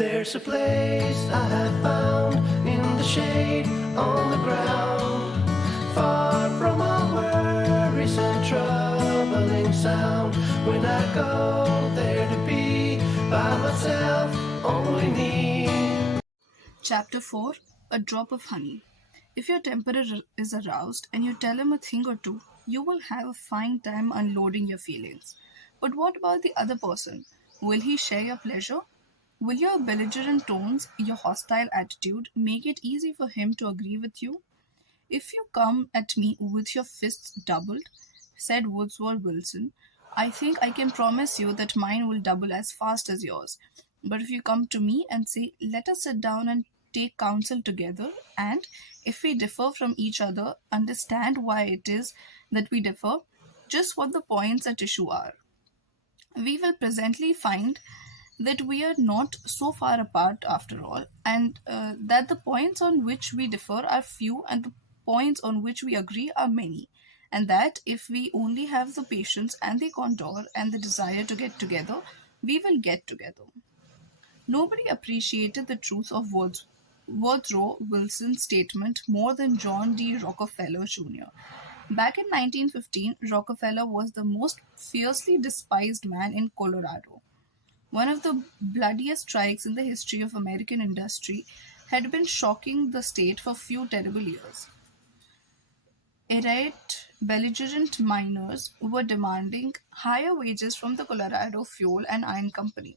There's a place I have found in the shade on the ground, far from all worries and troubling sound. When I go there to be by myself, only me. Chapter 4, A Drop of Honey. If your temper is aroused and you tell him a thing or two, you will have a fine time unloading your feelings. But what about the other person? Will he share your pleasure? Will your belligerent tones, your hostile attitude, make it easy for him to agree with you? If you come at me with your fists doubled, said Wordsworth Wilson, I think I can promise you that mine will double as fast as yours. But if you come to me and say, let us sit down and take counsel together, and if we differ from each other, understand why it is that we differ, just what the points at issue are, we will presently find that we are not so far apart after all, and that the points on which we differ are few and the points on which we agree are many, and that if we only have the patience and the condor and the desire to get together, we will get together. Nobody appreciated the truth of Woodrow Wilson's statement more than John D. Rockefeller Jr. Back in 1915, Rockefeller was the most fiercely despised man in Colorado. One of the bloodiest strikes in the history of American industry had been shocking the state for few terrible years. Irate, belligerent miners were demanding higher wages from the Colorado Fuel and Iron Company.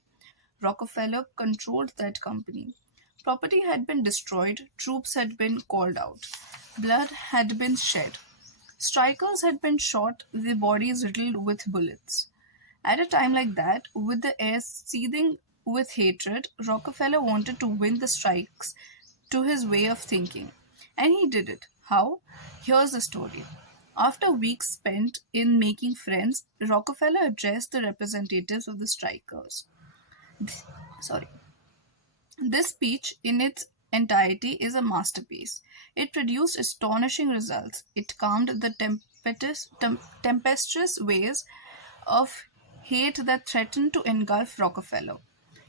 Rockefeller controlled that company. Property had been destroyed, troops had been called out, blood had been shed. Strikers had been shot, their bodies riddled with bullets. At a time like that, with the air seething with hatred, Rockefeller wanted to win the strikes to his way of thinking. And he did it. How? Here's the story. After weeks spent in making friends, Rockefeller addressed the representatives of the strikers. Sorry. This speech, in its entirety, is a masterpiece. It produced astonishing results. It calmed the tempestuous waves of hate that threatened to engulf Rockefeller.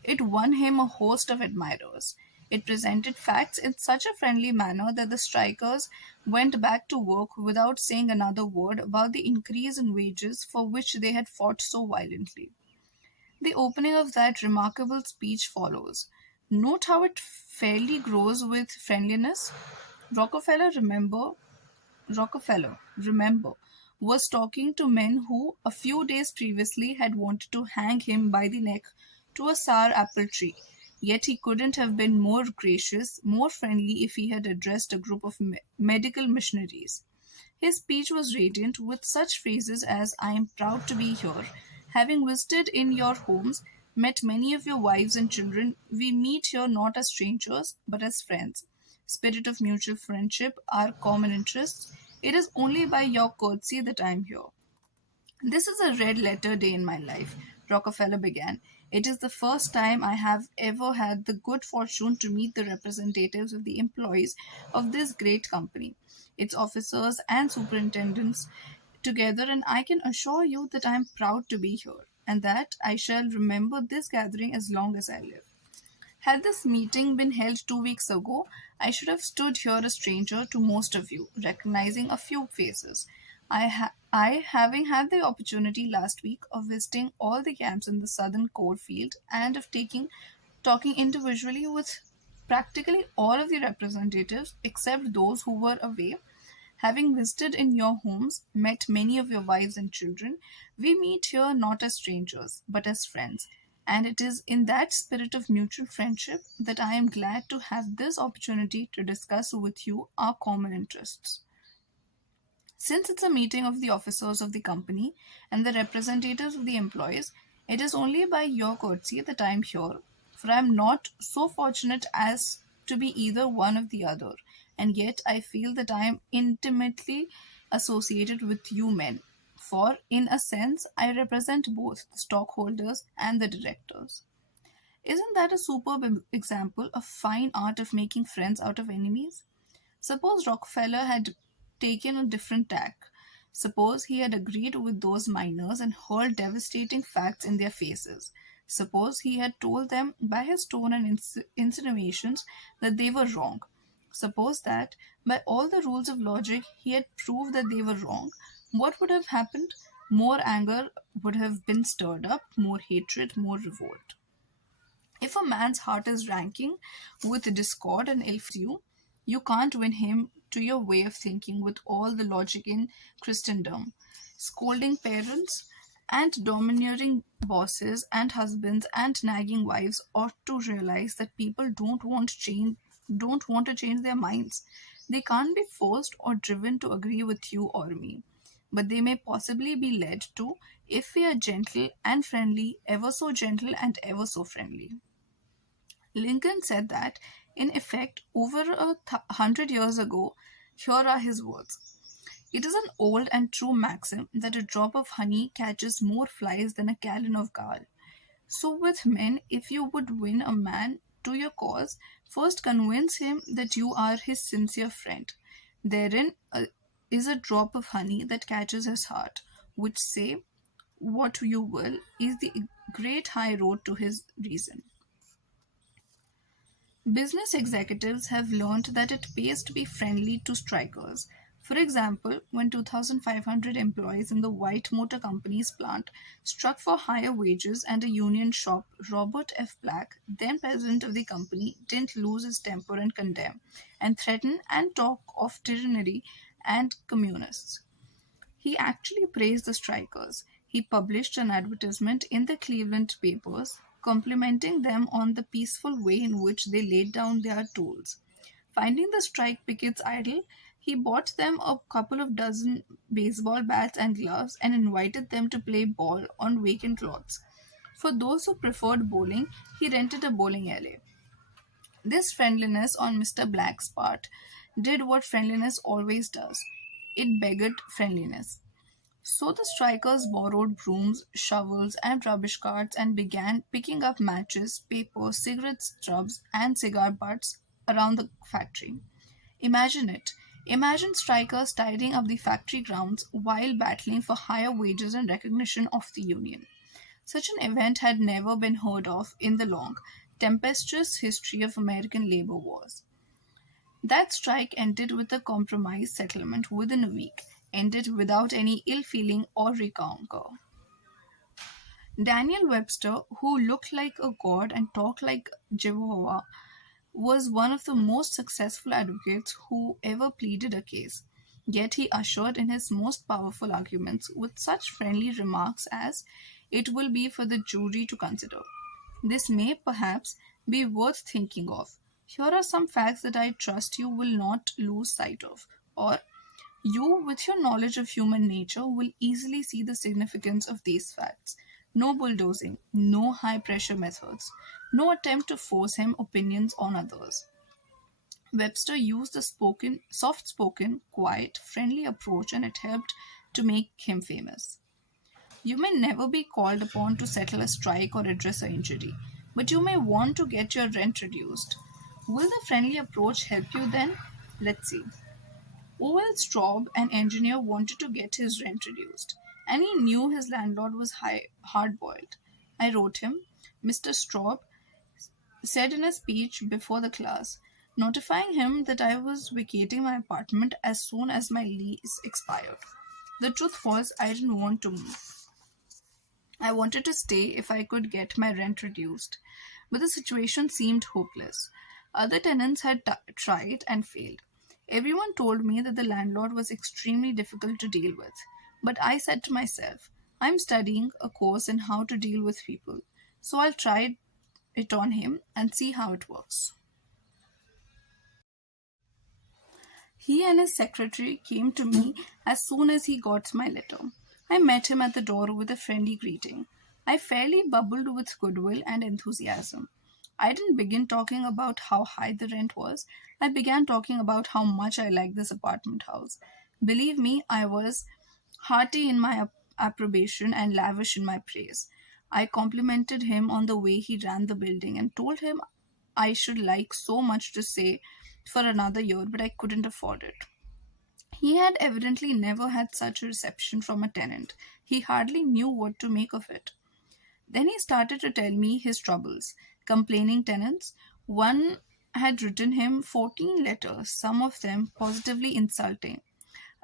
It won him a host of admirers. It presented facts in such a friendly manner that the strikers went back to work without saying another word about the increase in wages for which they had fought so violently. The opening of that remarkable speech follows. Note how it fairly grows with friendliness. Rockefeller, remember, was talking to men who, a few days previously, had wanted to hang him by the neck to a sour apple tree. Yet he couldn't have been more gracious, more friendly if he had addressed a group of medical missionaries. His speech was radiant with such phrases as, I am proud to be here. Having visited in your homes, met many of your wives and children, we meet here not as strangers, but as friends. Spirit of mutual friendship, our common interests. It is only by your courtesy that I am here. This is a red letter day in my life, Rockefeller began. It is the first time I have ever had the good fortune to meet the representatives of the employees of this great company, its officers and superintendents together, and I can assure you that I am proud to be here, and that I shall remember this gathering as long as I live. Had this meeting been held 2 weeks ago, I should have stood here a stranger to most of you, recognizing a few faces. I, having had the opportunity last week of visiting all the camps in the southern coal field and of talking individually with practically all of the representatives except those who were away, having visited in your homes, met many of your wives and children, we meet here not as strangers, but as friends. And it is in that spirit of mutual friendship that I am glad to have this opportunity to discuss with you our common interests. Since it's a meeting of the officers of the company and the representatives of the employees, it is only by your courtesy that I am here, for I am not so fortunate as to be either one or the other, and yet I feel that I am intimately associated with you men, for in a sense I represent both the stockholders and the directors. Isn't that a superb example of fine art of making friends out of enemies? Suppose Rockefeller had taken a different tack. Suppose he had agreed with those miners and hurled devastating facts in their faces. Suppose he had told them by his tone and insinuations that they were wrong. Suppose that, by all the rules of logic, he had proved that they were wrong. What would have happened? More anger would have been stirred up, more hatred, more revolt. If a man's heart is ranking with discord and ill you can't win him to your way of thinking with all the logic in Christendom. Scolding parents and domineering bosses and husbands and nagging wives ought to realize that people don't want to change their minds. They can't be forced or driven to agree with you or me. But they may possibly be led to if we are gentle and friendly, ever so gentle and ever so friendly. Lincoln said that, in effect, over 100 years ago. Here are his words. It is an old and true maxim that a drop of honey catches more flies than a gallon of gall. So, with men, if you would win a man to your cause, first convince him that you are his sincere friend. Therein is a drop of honey that catches his heart, which, say what you will, is the great high road to his reason. Business executives have learned that it pays to be friendly to strikers. For example, when 2,500 employees in the White Motor Company's plant struck for higher wages and a union shop, Robert F. Black, then president of the company, didn't lose his temper and condemn, and threaten and talk of tyranny and communists. He actually praised the strikers. He published an advertisement in the Cleveland papers complimenting them on the peaceful way in which they laid down their tools. Finding the strike pickets idle, he bought them a couple of dozen baseball bats and gloves and invited them to play ball on vacant lots. For those who preferred bowling, he rented a bowling alley. This friendliness on Mr. Black's part did what friendliness always does. It begged friendliness. So the strikers borrowed brooms, shovels, and rubbish carts and began picking up matches, paper, cigarette stubs, and cigar butts around the factory. Imagine it. Imagine strikers tidying up the factory grounds while battling for higher wages and recognition of the union. Such an event had never been heard of in the long, tempestuous history of American labor wars. That strike ended with a compromise settlement within a week, ended without any ill feeling or rancor. Daniel Webster, who looked like a god and talked like Jehovah, was one of the most successful advocates who ever pleaded a case. Yet he ushered in his most powerful arguments with such friendly remarks as, "It will be for the jury to consider." This may, perhaps, be worth thinking of. Here are some facts that I trust you will not lose sight of. Or, you, with your knowledge of human nature, will easily see the significance of these facts. No bulldozing, no high pressure methods, no attempt to force him opinions on others. Webster used a soft spoken, quiet, friendly approach, and it helped to make him famous. You may never be called upon to settle a strike or address an injury, but you may want to get your rent reduced. Will the friendly approach help you then? Let's see. Owell Straub, an engineer, wanted to get his rent reduced, and he knew his landlord was hard boiled. I wrote him, Mr. Straub said in a speech before the class, notifying him that I was vacating my apartment as soon as my lease expired. The truth was, I didn't want to move. I wanted to stay if I could get my rent reduced, but the situation seemed hopeless. Other tenants had tried and failed. Everyone told me that the landlord was extremely difficult to deal with, but I said to myself, I'm studying a course in how to deal with people, so I'll try it on him and see how it works. He and his secretary came to me as soon as he got my letter. I met him at the door with a friendly greeting. I fairly bubbled with goodwill and enthusiasm. I didn't begin talking about how high the rent was. I began talking about how much I liked this apartment house. Believe me, I was hearty in my approbation and lavish in my praise. I complimented him on the way he ran the building and told him I should like so much to stay for another year, but I couldn't afford it. He had evidently never had such a reception from a tenant. He hardly knew what to make of it. Then he started to tell me his troubles. Complaining tenants, one had written him 14 letters, some of them positively insulting.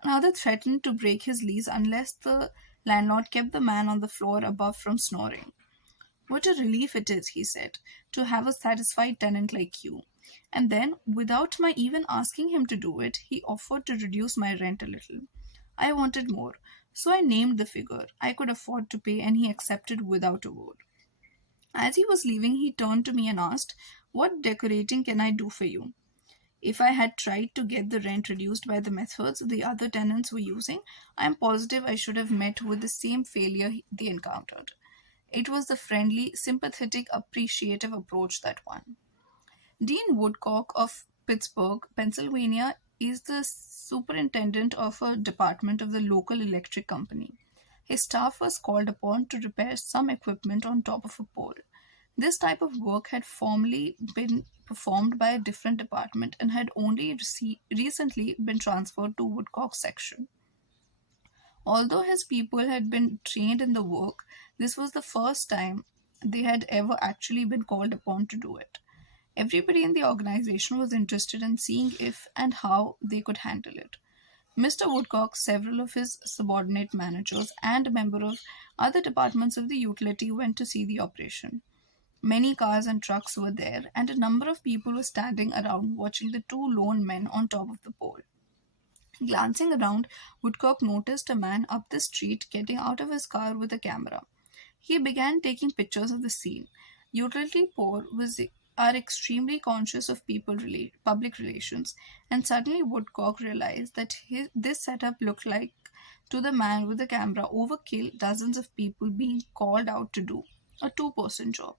Another threatened to break his lease unless the landlord kept the man on the floor above from snoring. What a relief it is, he said, to have a satisfied tenant like you. And then, without my even asking him to do it, he offered to reduce my rent a little. I wanted more, so I named the figure I could afford to pay, and he accepted without a word. As he was leaving, he turned to me and asked, "What decorating can I do for you?" If I had tried to get the rent reduced by the methods the other tenants were using, I am positive I should have met with the same failure they encountered. It was the friendly, sympathetic, appreciative approach that won. Dean Woodcock of Pittsburgh, Pennsylvania, is the superintendent of a department of the local electric company. His staff was called upon to repair some equipment on top of a pole. This type of work had formerly been performed by a different department and had only recently been transferred to Woodcock's section. Although his people had been trained in the work, this was the first time they had ever actually been called upon to do it. Everybody in the organization was interested in seeing if and how they could handle it. Mr. Woodcock, several of his subordinate managers, and a member of other departments of the utility went to see the operation. Many cars and trucks were there, and a number of people were standing around watching the two lone men on top of the pole. Glancing around, Woodcock noticed a man up the street getting out of his car with a camera. He began taking pictures of the scene. Utility poor was are extremely conscious of public relations, and suddenly Woodcock realized that this setup looked like, to the man with the camera, overkill, dozens of people being called out to do a two-person job.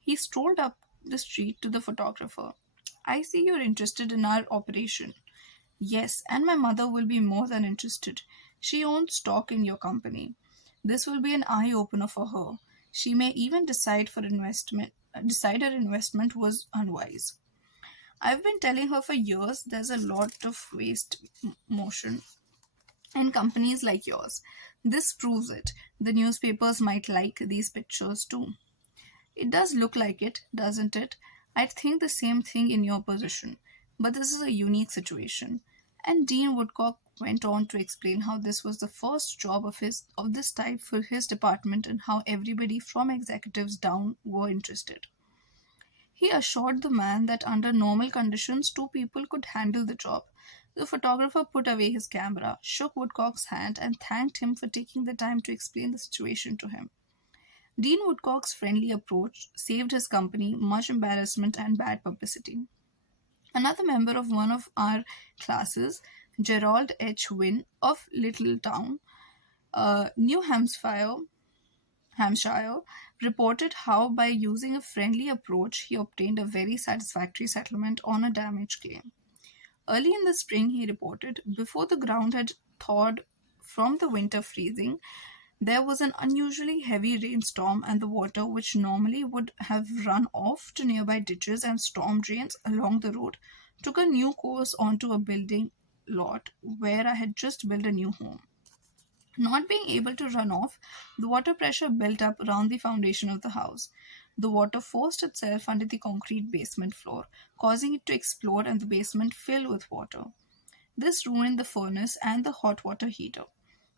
He strolled up the street to the photographer. "I see you're interested in our operation." "Yes, and my mother will be more than interested. She owns stock in your company. This will be an eye opener for her. She may even decide her investment was unwise. I've been telling her for years there's a lot of waste motion in companies like yours. This proves it. The newspapers might like these pictures too." "It does look like it, doesn't it? I'd think the same thing in your position. But this is a unique situation." And Dean Woodcock went on to explain how this was the first job of this type for his department and how everybody from executives down were interested. He assured the man that under normal conditions, two people could handle the job. The photographer put away his camera, shook Woodcock's hand, and thanked him for taking the time to explain the situation to him. Dean Woodcock's friendly approach saved his company much embarrassment and bad publicity. Another member of one of our classes, Gerald H. Wynne of Littletown, New Hampshire, reported how by using a friendly approach he obtained a very satisfactory settlement on a damage claim. Early in the spring, he reported, before the ground had thawed from the winter freezing, there was an unusually heavy rainstorm, and the water, which normally would have run off to nearby ditches and storm drains along the road, took a new course onto a building lot where I had just built a new home. Not being able to run off, the water pressure built up around the foundation of the house. The water forced itself under the concrete basement floor, causing it to explode and the basement fill with water. This ruined the furnace and the hot water heater.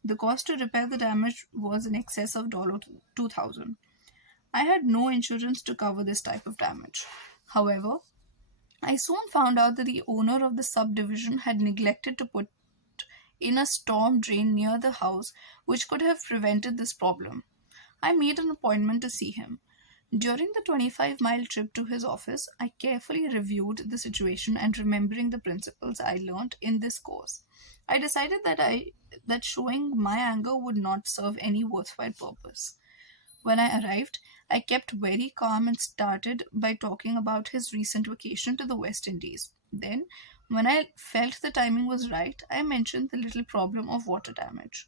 The cost to repair the damage was in excess of $2,000. I had no insurance to cover this type of damage. However, I soon found out that the owner of the subdivision had neglected to put in a storm drain near the house, which could have prevented this problem. I made an appointment to see him. During the 25-mile trip to his office, I carefully reviewed the situation and remembering the principles I learned in this course, I decided that showing my anger would not serve any worthwhile purpose. When I arrived, I kept very calm and started by talking about his recent vacation to the West Indies. Then, when I felt the timing was right, I mentioned the little problem of water damage.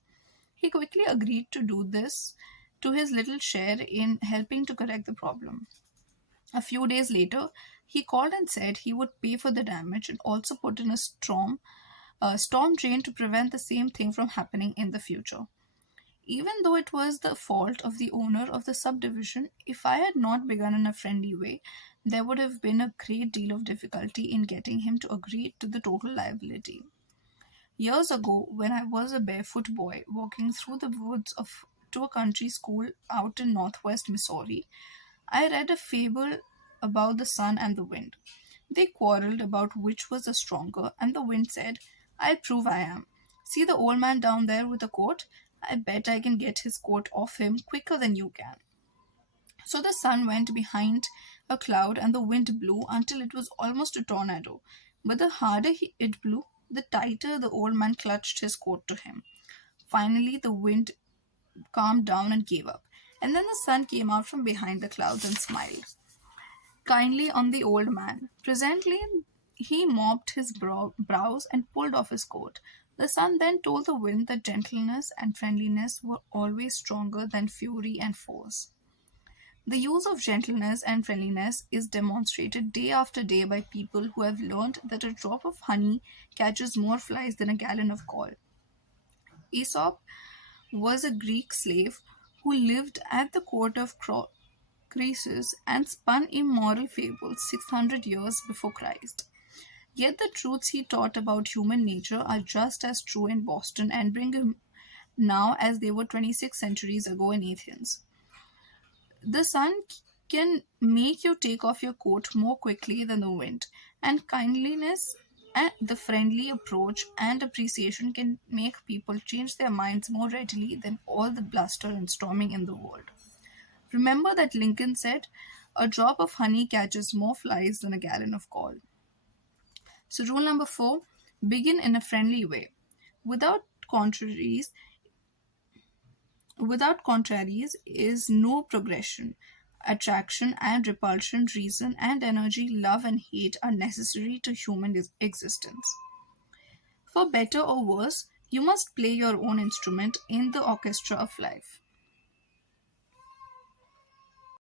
He quickly agreed to do this to his little share in helping to correct the problem. A few days later, he called and said he would pay for the damage and also put in a storm drain to prevent the same thing from happening in the future. Even though it was the fault of the owner of the subdivision, if I had not begun in a friendly way, there would have been a great deal of difficulty in getting him to agree to the total liability. Years ago, when I was a barefoot boy walking through the woods to a country school out in northwest Missouri, I read a fable about the sun and the wind. They quarreled about which was the stronger, and the wind said, "I'll prove I am. See the old man down there with a coat? I bet I can get his coat off him quicker than you can." So the sun went behind a cloud and the wind blew until it was almost a tornado. But the harder it blew, the tighter the old man clutched his coat to him. Finally, the wind calmed down and gave up. And then the sun came out from behind the clouds and smiled kindly on the old man. Presently, he mopped his brows and pulled off his coat. The sun then told the wind that gentleness and friendliness were always stronger than fury and force. The use of gentleness and friendliness is demonstrated day after day by people who have learned that a drop of honey catches more flies than a gallon of gall. Aesop was a Greek slave who lived at the court of Croesus and spun immoral fables 600 years before Christ. Yet the truths he taught about human nature are just as true in Boston and Brigham now as they were 26 centuries ago in Athens. The sun can make you take off your coat more quickly than the wind, and kindliness and the friendly approach and appreciation can make people change their minds more readily than all the bluster and storming in the world. Remember that Lincoln said, "A drop of honey catches more flies than a gallon of gall." So, rule number 4, begin in a friendly way. Without contraries, Without contraries is no progression. Attraction and repulsion, reason and energy, love and hate are necessary to human existence. For better or worse, you must play your own instrument in the orchestra of life.